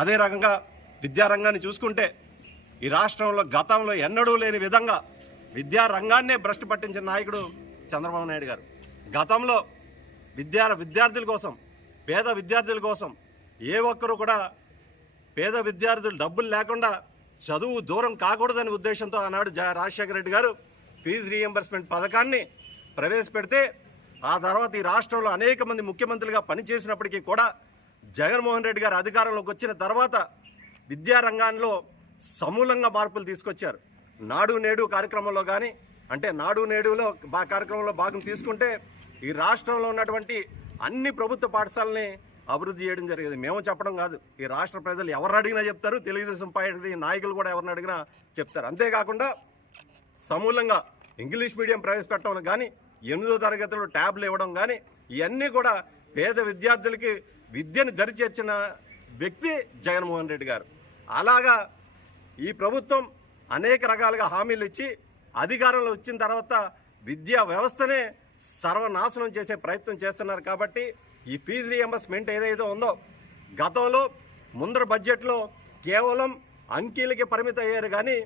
అదే రకంగా విద్యారంగాన్ని చూసుకుంటే ఈ రాష్ట్రంలో గతంలో ఎన్నడూ లేని విధంగా విద్యారంగాన్నే భ్రష్టు పట్టించిన నాయకుడు చంద్రబాబు నాయుడు గారు. గతంలో విద్యా విద్యార్థుల కోసం పేద విద్యార్థుల కోసం ఏ ఒక్కరు కూడా పేద విద్యార్థులు డబ్బులు లేకుండా చదువు దూరం కాకూడదనే ఉద్దేశంతో ఆనాడు జ రాజశేఖర రెడ్డి గారు ఫీజు రీఎంబర్స్మెంట్ పథకాన్ని ప్రవేశపెడితే ఆ తర్వాత ఈ రాష్ట్రంలో అనేక మంది ముఖ్యమంత్రులుగా పనిచేసినప్పటికీ కూడా జగన్మోహన్ రెడ్డి గారు అధికారంలోకి వచ్చిన తర్వాత విద్యారంగంలో సమూలంగా మార్పులు తీసుకొచ్చారు. నాడు నేడు కార్యక్రమంలో కానీ అంటే నాడు నేడులో బా కార్యక్రమంలో భాగం తీసుకుంటే ఈ రాష్ట్రంలో ఉన్నటువంటి అన్ని ప్రభుత్వ పాఠశాలని అభివృద్ధి చేయడం జరిగింది. మేము చెప్పడం కాదు. ఈ రాష్ట్ర ప్రజలు ఎవరు అడిగినా చెప్తారు. తెలుగుదేశం పార్టీ నాయకులు కూడా ఎవరిని అడిగినా చెప్తారు. అంతేకాకుండా సమూలంగా ఇంగ్లీష్ మీడియం ప్రవేశపెట్టడం కానీ ఎనిమిదో తరగతిలో ట్యాబ్లు ఇవ్వడం కానీ ఇవన్నీ కూడా పేద విద్యార్థులకి విద్యను దరిచేర్చిన వ్యక్తి జగన్మోహన్ రెడ్డి గారు. అలాగా ఈ ప్రభుత్వం అనేక రకాలుగా హామీలు ఇచ్చి అధికారంలో వచ్చిన తర్వాత విద్యా వ్యవస్థనే సర్వనాశనం చేసే ప్రయత్నం చేస్తున్నారు కాబట్టి ఈ ఫీజు రియంబర్స్మెంట్ ఏదైతే ఉందో గతంలో ముందర బడ్జెట్లో కేవలం అంకీలకి పరిమితం అయ్యారు కానీ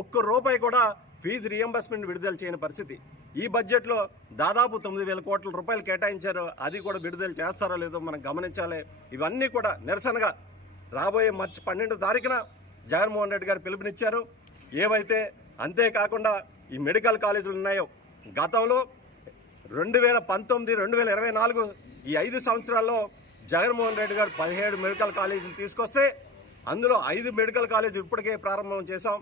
ఒక్క రూపాయి కూడా ఫీజు రియంబర్స్మెంట్ విడుదల చేయని పరిస్థితి. ఈ బడ్జెట్లో దాదాపు తొమ్మిది వేల కోట్ల రూపాయలు కేటాయించారు. అది కూడా విడుదల చేస్తారో లేదో మనం గమనించాలి. ఇవన్నీ కూడా నిరసనగా రాబోయే మార్చి పన్నెండు తారీఖున జగన్మోహన్ రెడ్డి గారు పిలుపునిచ్చారు. ఏవైతే అంతేకాకుండా ఈ మెడికల్ కాలేజీలు ఉన్నాయో గతంలో రెండు వేల పంతొమ్మిది రెండు వేల ఇరవై నాలుగు ఈ ఐదు సంవత్సరాల్లో జగన్మోహన్ రెడ్డి గారు పదిహేడు మెడికల్ కాలేజీలు తీసుకొస్తే అందులో ఐదు మెడికల్ కాలేజీలు ఇప్పటికే ప్రారంభం చేశాం.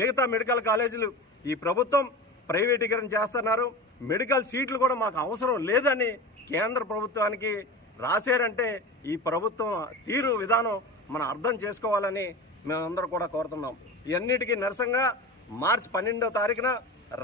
మిగతా మెడికల్ కాలేజీలు ఈ ప్రభుత్వం ప్రైవేటీకరణ చేస్తున్నారు. మెడికల్ సీట్లు కూడా మాకు అవసరం లేదని కేంద్ర ప్రభుత్వానికి రాశారంటే ఈ ప్రభుత్వం తీరు విధానం మనం అర్థం చేసుకోవాలని మేమందరూ కూడా కోరుతున్నాం. ఇవన్నిటికీ నిరసనగా మార్చి పన్నెండవ తారీఖున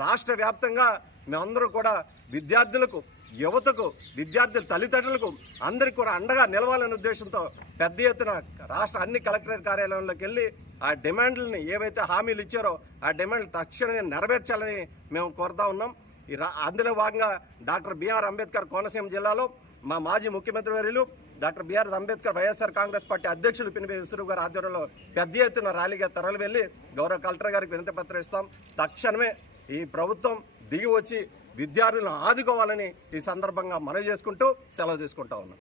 రాష్ట్ర వ్యాప్తంగా మేమందరూ కూడా విద్యార్థులకు యువతకు విద్యార్థుల తల్లిదండ్రులకు అందరికీ కూడా అండగా నిలవాలనే ఉద్దేశంతో పెద్ద ఎత్తున రాష్ట్ర అన్ని కలెక్టరేట్ కార్యాలయంలోకి వెళ్ళి ఆ డిమాండ్లని ఏవైతే హామీలు ఇచ్చారో ఆ డిమాండ్లు తక్షణమే నెరవేర్చాలని మేము కోరుతా ఉన్నాం. ఈ రా అందులో భాగంగా డాక్టర్ బిఆర్ అంబేద్కర్ కోనసీమ జిల్లాలో మా మాజీ ముఖ్యమంత్రి వర్యులు doctor BR Ambedkar YSR Congress party అధ్యక్షులు పినిపి విశ్వరూప్ గారి ఆధ్వర్యంలో పెద్ద ఎత్తున ర్యాలీగా తరలి వెళ్ళి గౌరవ కలెక్టర్ గారికి వినతి పత్రం ఇస్తాం. తక్షణమే ఈ ప్రభుత్వం దిగి వచ్చి విద్యార్థులను ఆదుకోవాలని ఈ సందర్భంగా మనవి చేసుకుంటూ సెలవు తీసుకుంటా ఉన్నాం.